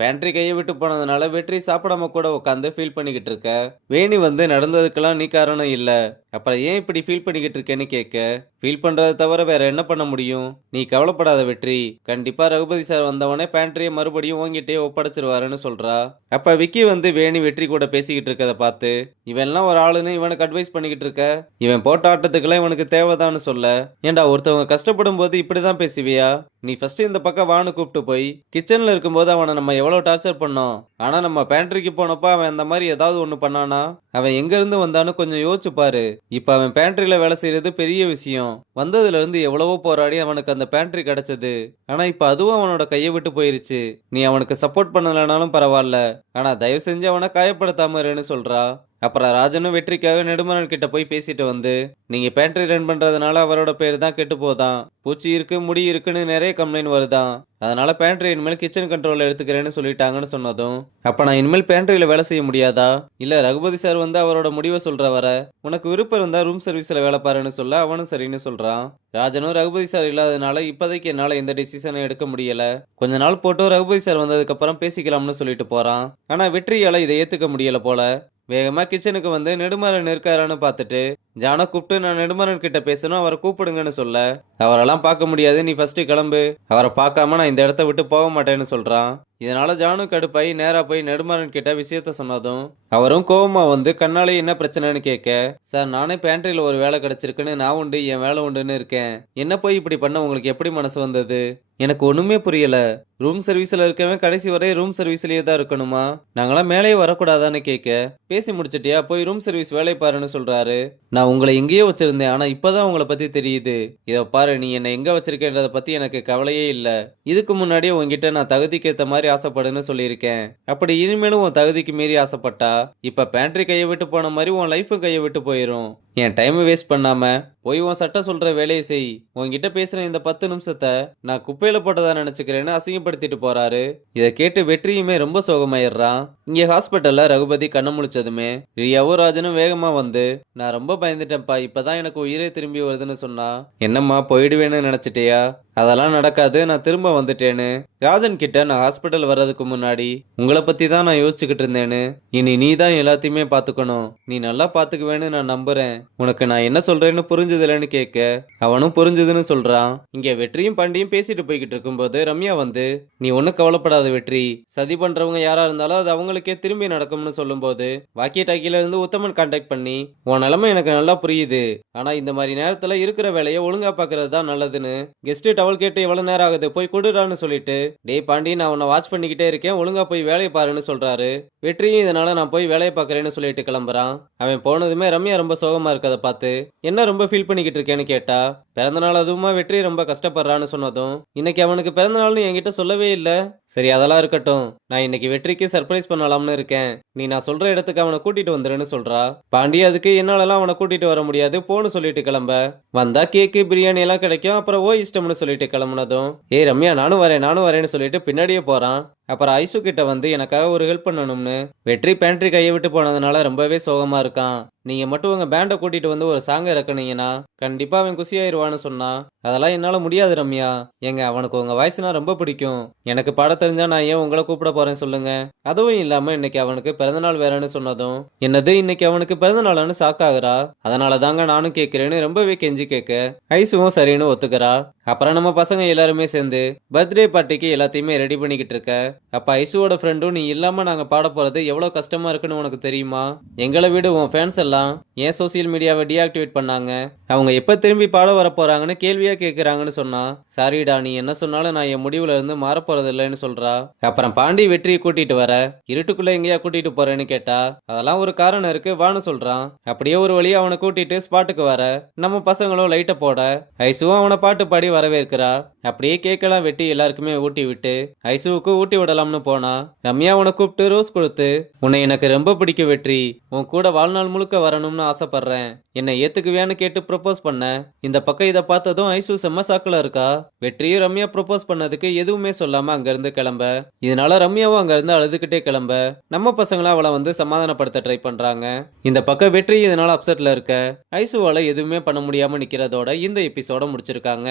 Pantry கையை விட்டு போனதுனால வெற்றி சாப்பிடாம கூட உட்காந்து ஃபீல் பண்ணிக்கிட்டு இருக்க. வேணி வந்து நடந்ததுக்கெல்லாம் நீ காரணம் இல்ல. அப்புறம் ஏன் இப்படி ஃபீல் பண்ணிக்கிட்டு இருக்கேன்னு கேட்க, ஃபீல் பண்றத தவிர வேற என்ன பண்ண முடியும்? நீ கவலைப்படாத வெற்றி. கண்டிப்பா ரகுபதி சார் வந்தவொடனே பேண்ட்ரிய மறுபடியும் உன்கிட்டயே ஒப்படைச்சிருவாருன்னு சொல்றா. அப்ப விக்கி வந்து வேணி வெற்றி கூட பேசிக்கிட்டு இருக்கத பார்த்து, இவன்லாம் ஒரு ஆளுன்னு இவனுக்கு அட்வைஸ் பண்ணிக்கிட்டு இருக்க. இவன் போட்ட ஆட்டத்துக்கெல்லாம் இவனுக்கு தேவைதான்னு சொல்ல. ஏன்டா ஒருத்தவங்க கஷ்டப்படும் போது இப்படிதான் பேசுவியா? நீ ஃபர்ஸ்ட் இந்த பக்கம் வான்னு கூப்பிட்டு போய் கிச்சன்ல இருக்கும்போது அவனை நம்ம எவ்வளவு டார்ச்சர் பண்ணோம். ஆனா நம்ம பேண்ட்ரிக்கு போனப்ப அவன் அந்த மாதிரி ஏதாவது ஒண்ணு பண்ணானா? அவன் எங்க இருந்து வந்தான்னு கொஞ்சம் யோசிச்சு பாரு. இப்ப அவன் பேண்ட்ரியில வேலை செய்யறது பெரிய விஷயம். வந்ததுல இருந்து எவ்வளவோ போராடி அவனுக்கு அந்த பேண்ட்ரி கிடைச்சது. ஆனா இப்ப அதுவும் அவனோட கையை விட்டு போயிருச்சு. நீ அவனுக்கு சப்போர்ட் பண்ணலனாலும் பரவாயில்ல. ஆனா தயவு செஞ்சு அவனை காயப்படுத்தாம இருன்னு சொல்றா. அப்புறம் ராஜனும் வெற்றிக்காக நெடுமரன் கிட்ட போய் பேசிட்டு வந்து, நீங்க பேண்ட்ரி ரன் பண்றதுனால அவரோட பேர் தான் கெட்டு போதான். பூச்சி இருக்கு, முடி இருக்குன்னு நிறைய கம்ப்ளைண்ட் வருதான். அதனால பேண்ட்ரி இனிமேல் கிச்சன் கண்ட்ரோல்ல எடுத்துக்கிறேன்னு சொல்லிட்டாங்கன்னு சொன்னதும், அப்ப நான் இனிமேல் பேண்ட்ரியில வேலை செய்ய முடியாதா? இல்ல ரகுபதி சார் வந்து அவரோட முடிவை சொல்ற வர உனக்கு விருப்பம் இருந்தா ரூம் சர்வீஸ்ல வேலை பாருன்னு சொல்ல அவனும் சரின்னு சொல்றான். ராஜனும் ரகுபதி சார் இல்லாதனால இப்போதைக்கு என்னால எந்த டிசிஷனும் எடுக்க முடியல. கொஞ்ச நாள் போட்டு ரகுபதி சார் வந்ததுக்கு அப்புறம் பேசிக்கலாம்னு சொல்லிட்டு போறான். ஆனா வெற்றியால இதை ஏத்துக்க முடியல போல. வேகமா கிச்சனுக்கு வந்து நெடுமாறன் இருக்காரான்னு பார்த்துட்டு ஜானை கூப்பிட்டு நான் நெடுமாறன் கிட்ட பேசணும், அவரை கூப்பிடுங்கன்னு சொல்ல, அவரெல்லாம் பார்க்க முடியாது, நீ ஃபர்ஸ்ட் கிளம்பு, அவரை பார்க்காம நான் இந்த இடத்த விட்டு போக மாட்டேன்னு சொல்றான். இதனால ஜானு கடுப்பாய் நேரா போய் நெடுமாறன் கிட்ட விஷயத்த சொன்னதும் அவரும் கோவமா வந்து கண்ணாலே என்ன பிரச்சனைன்னு கேட்க, சார் நானே பேண்ட்ரியில ஒரு வேலை கிடைச்சிருக்குன்னு நான் உண்டு என் வேலை உண்டுன்னு இருக்கேன். என்ன போய் இப்படி பண்ண உங்களுக்கு எப்படி மனசு வந்தது? எனக்கு ஒண்ணுமே புரியல. ரூம் சர்வீஸ்ல இருக்கவன் கடைசி வரை ரூம் சர்வீஸ்லயே தான் இருக்கணுமா? நாங்களாம் மேலே வரக்கூடாதான்னு கேட்க, பேசி முடிச்சிட்டியா, போய் ரூம் சர்வீஸ் வேலை பாருன்னு சொல்றாரு. நான் உங்களை எங்கேயோ வச்சிருந்தேன், ஆனா இப்பதான் உங்களை பத்தி தெரியுது. இத பாரு, நீ என்ன எங்க வச்சிருக்கேன்றத பத்தி எனக்கு கவலையே இல்ல. இதுக்கு முன்னாடியே உன்கிட்ட நான் தகுதிக்கு ஏத்த மாதிரி ஆசைப்படுன்னு சொல்லியிருக்கேன். அப்படி இனிமேலும் உன் தகுதிக்கு மீறி ஆசைப்பட்டா இப்ப பேண்ட்ரி கையை விட்டு போன மாதிரி உன் லைஃபும் கையை விட்டு போயிரும். என் டைம் வேஸ்ட் பண்ணாம போய் உன் சட்ட சொல்ற வேலையை செய். உன்கிட்ட பேசுற இந்த 10 நிமிஷத்தை நான் குப்பையில போட்டதா நினைச்சுக்கிறேன்னு அசிங்கப்படுத்திட்டு போறாரு. இதை கேட்டு வெற்றியுமே ரொம்ப சோகமாயிடுறான். இங்க ஹாஸ்பிட்டல்ல ரகுபதி கண்ண முழிச்சதுமே ரியாவும் ராஜனும் வேகமா வந்து, நான் ரொம்ப பயந்துட்டேன்ப்பா, இப்பதான் எனக்கு உயிரே திரும்பி வருதுன்னு சொன்னா. என்னம்மா போயிடுவேன்னு நினைச்சிட்டியா? அதெல்லாம் நடக்காது, நான் திரும்ப வந்துட்டேன்னு. ராஜன் கிட்ட நான் ஹாஸ்பிட்டல் வர்றதுக்கு முன்னாடி உங்களை பத்தி தான் நான் யோசிச்சுக்கிட்டு இருந்தேன்னு, இனி நீ தான் எல்லாத்தையுமே பாத்துக்கணும், நீ நல்லா பாத்துக்குவேன்னு நான் நம்புறேன். உனக்கு நான் என்ன சொல்றேன்னு புரிஞ்சுதுலன்னு கேட்க அவனும் புரிஞ்சுதுன்னு சொல்றான். இங்க வெற்றியும் பாண்டியும் பேசிட்டு போய்கிட்டு இருக்கும்போது ரம்யா வந்து, நீ ஒன்னும் கவலைப்படாத வெற்றி, சதி பண்றவங்க யாரா இருந்தாலும் அது அவங்களுக்கே திரும்பி நடக்கும்னு சொல்லும்போது வாக்கி டாக்கில இருந்து உத்தமன் கான்டாக்ட் பண்ணி, உன் நிலைமை எனக்கு நல்லா புரியுது, ஆனா இந்த மாதிரி நேரத்துல இருக்கிற வேலையை ஒழுங்கா பாக்குறது தான் நல்லதுன்னு, கெஸ்ட் டவல் கேட்டு எவ்வளவு நேரம் ஆகுது போய் கொடுறான்னு சொல்லிட்டு, டேய் பாண்டி நான் உன்னை வாட்ச் பண்ணிக்கிட்டே இருக்கேன், ஒழுங்கா போய் வேலையை பாருன்னு சொல்றாரு. வெற்றியும் இதனால நான் போய் வேலையை பாக்குறேன்னு சொல்லிட்டு கிளம்புறான். அவன் போனதுமே ரம்யா ரொம்ப சோகமா இருக்கதை பார்த்து, என்ன ரொம்ப ஃபீல் பண்ணிக்கிட்டு இருக்கேன்னு கேட்டா, பிறந்தநாள் அதுவுமா வெற்றி ரொம்ப கஷ்டப்படுறான்னு சொன்னதும், இன்னைக்கு அவனுக்கு பிறந்தநாள்னு என்கிட்ட சொல்லவே இல்லை. சரி அதெல்லாம் இருக்கட்டும், நான் இன்னைக்கு வெற்றிக்கு சர்ப்ரைஸ் பண்ணலாம்னு இருக்கேன், நீ நான் சொல்ற இடத்துக்கு அவனை கூட்டிட்டு வந்துருன்னு சொல்றா. பாண்டி அதுக்கு என்னாலலாம் அவனை கூட்டிட்டு வர முடியாது, போன்னு சொல்லிட்டு கிளம்ப. வந்தா கேக்கு பிரியாணி எல்லாம் கிடைக்கும், அப்புறம் ஓ இஷ்டம்னு சொல்லிட்டு கிளம்புனதும், ஏய் ரம்யா நானும் வரேன்னு சொல்லிட்டு பின்னாடியே போறான். அப்புறம் ஐசு கிட்ட வந்து எனக்காக ஒரு ஹெல்ப் பண்ணணும்னு. வெற்றி பேண்ட்ரி கையை விட்டு போனதுனால ரொம்பவே சோகமா இருக்கான். நீங்க மட்டும் உங்க பேண்டை கூட்டிட்டு வந்து ஒரு சாங் இறக்குனீங்கன்னா கண்டிப்பா அவன் குசியாயிருவான்னு சொன்னா. அதெல்லாம் என்னால முடியாது ரம்யா, ஏங்க அவனுக்கு உங்க வாய்ஸ்னா ரொம்ப பிடிக்கும், எனக்கு பாட தெரிஞ்சா நான் ஏன் உங்களை கூப்பிட போறேன் சொல்லுங்க. அதுவும் இல்லாம இன்னைக்கு அவனுக்கு பிறந்தநாள் வேறன்னு சொன்னதும், என்னது இன்னைக்கு அவனுக்கு பிறந்தநாள்னு ஷாக் ஆகுறா. அதனால தாங்க நானும் கேட்கிறேன்னு ரொம்பவே கெஞ்சி கேட்க ஐசுவும் சரின்னு ஒத்துக்கிறா. அப்புறம் நம்ம பசங்க எல்லாருமே சேர்ந்து பர்த்டே பார்ட்டிக்கு எல்லாத்தையுமே ரெடி பண்ணிக்கிட்டு இருக்க. அப்ப ஐசுவோட ஃப்ரெண்டும், நீ இல்லாம நாங்க பாட போறது எவ்வளவு கஷ்டமா இருக்குன்னு உனக்கு தெரியுமா? எங்களை விட உன் ஃபேன்ஸ் எல்லாம் ஏன் சோசியல் மீடியாவை டீஆக்டிவேட் பண்ணாங்க, அவங்க எப்ப திரும்பி பாட வர போறாங்கன்னு கேள்வியா கேட்கிறாங்கன்னு சொன்னா. சாரிடா, நீ என்ன சொன்னாலும் நான் என் முடிவுல இருந்து மாற போறது இல்லைன்னு சொல்றா. அப்புறம் பாண்டி வெற்றியை கூட்டிட்டு வர, இருட்டுக்குள்ள எங்கேயா கூட்டிட்டு போறேன்னு கேட்டா, அதெல்லாம் ஒரு காரணம் இருக்கு வான்னு சொல்றான். அப்படியே ஒரு வழியா அவனை கூட்டிட்டு ஸ்பாட்டுக்கு வர, நம்ம பசங்களும் லைட்ட போட ஐசுவும் அவனை பாட்டு பாடி வரவேற்கிறா. அப்படியே கேட்கலாம் வெட்டி எல்லாருக்குமே ஊட்டி விட்டு ஐசுவுக்கு ஊட்டி விடலாம்னு போனா, ரம்யா உன கூப்பிட்டு ரோஸ் கொடுத்து, உன்னை எனக்கு ரொம்ப பிடிக்கும் வெற்றி, உன் கூட வாழ்நாள் முழுக்க வரணும்னு ஆசைப்படுறேன், என்னை ஏத்துக்குவியான்னு கேட்டு ப்ரொபோஸ் பண்ண. இந்த பக்கம் இதை பார்த்ததும் ஐசு செம்ம சாக்குல இருக்கா. வெற்றியும் ரம்யா ப்ரொபோஸ் பண்ணதுக்கு எதுவுமே சொல்லாம அங்கிருந்து கிளம்ப. இதனால ரம்யாவும் அங்கிருந்து அழுதுகிட்டே கிளம்ப, நம்ம பசங்களும் அவளை வந்து சமாதானப்படுத்த ட்ரை பண்றாங்க. இந்த பக்கம் வெற்றி இதனால அப்செட்ல இருக்க. ஐசுவால எதுவுமே பண்ண முடியாம நிக்கிறதோட இந்த எபிசோட முடிச்சிருக்காங்க.